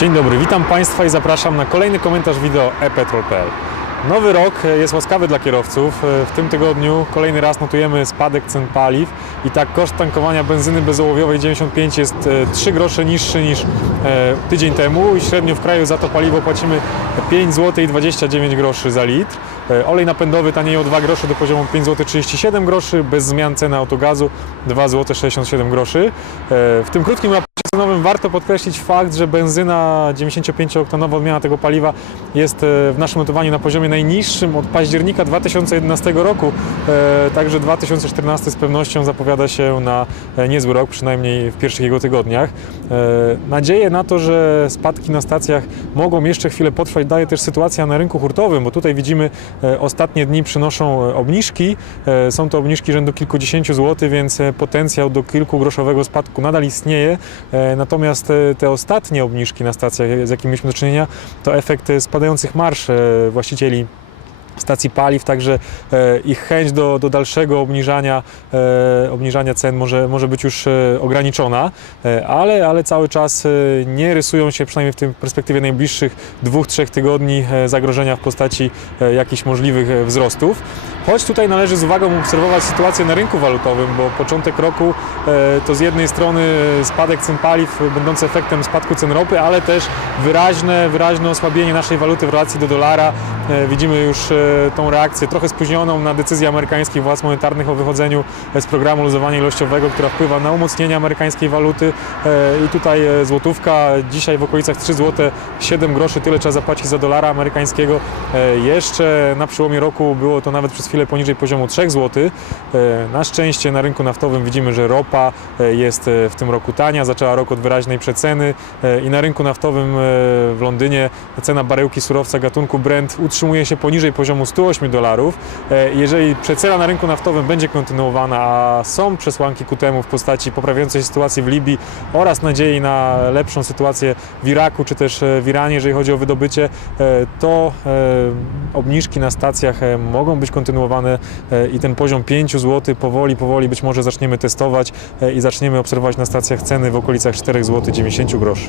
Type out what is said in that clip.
Dzień dobry, witam Państwa i zapraszam na kolejny komentarz wideo ePetrol.pl. Nowy rok jest łaskawy dla kierowców. W tym tygodniu kolejny raz notujemy spadek cen paliw i tak koszt tankowania benzyny bezołowiowej 95 jest e, 3 grosze niższy niż e, tydzień temu i średnio w kraju za to paliwo płacimy 5 zł i 29 groszy za litr. E, Olej napędowy tanieje o 2 grosze do poziomu 5 zł 37 groszy, bez zmian ceny autogazu 2 zł 67 groszy. E, W tym krótkim cenowym warto podkreślić fakt, że benzyna 95-oktanowa odmiana tego paliwa jest e, w naszym notowaniu na poziomie najniższym od października 2011 roku, e, także 2014 z pewnością zapowiada się na e, niezły rok, przynajmniej w pierwszych jego tygodniach. Nadzieję na to, że spadki na stacjach mogą jeszcze chwilę potrwać, daje też sytuacja na rynku hurtowym, bo tutaj widzimy ostatnie dni przynoszą obniżki. Są to obniżki rzędu kilkudziesięciu złotych, więc potencjał do kilkugroszowego spadku nadal istnieje. E, Natomiast e, te ostatnie obniżki na stacjach, z jakimi mieliśmy do czynienia, to efekt e, spadających marsz właścicieli stacji paliw, także e, ich chęć do, do dalszego obniżania, e, obniżania cen może, może być już e, ograniczona, ale, ale cały czas nie rysują się, przynajmniej w tym perspektywie najbliższych dwóch, trzech tygodni, zagrożenia w postaci jakichś możliwych wzrostów. Choć tutaj należy z uwagą obserwować sytuację na rynku walutowym, bo początek roku to z jednej strony spadek cen paliw będący efektem spadku cen ropy, ale też wyraźne, wyraźne osłabienie naszej waluty w relacji do dolara. E, Widzimy już e, tą reakcję trochę spóźnioną na decyzję amerykańskich władz monetarnych o wychodzeniu e, z programu luzowania ilościowego, która wpływa na umocnienie amerykańskiej waluty. I tutaj złotówka dzisiaj w okolicach 3 zł 7 groszy, tyle trzeba zapłacić za dolara amerykańskiego. Jeszcze na przełomie roku było to nawet przez chwilę poniżej poziomu 3 zł. Na szczęście na rynku naftowym widzimy, że ropa jest w tym roku tania, zaczęła rok od wyraźnej przeceny i na rynku naftowym w Londynie cena baryłki surowca gatunku Brent utrzymuje się poniżej poziomu 108 dolarów. E, Jeżeli przecena na rynku naftowym będzie kontynuowana, a są przesłanki ku temu w postaci poprawiającej się sytuacji w Libii oraz nadziei na lepszą sytuację w Iraku czy też e, w Iranie, jeżeli chodzi o wydobycie, e, to obniżki na stacjach mogą być kontynuowane i ten poziom 5 zł powoli, powoli być może zaczniemy testować i zaczniemy obserwować na stacjach ceny w okolicach 4 zł 90 groszy.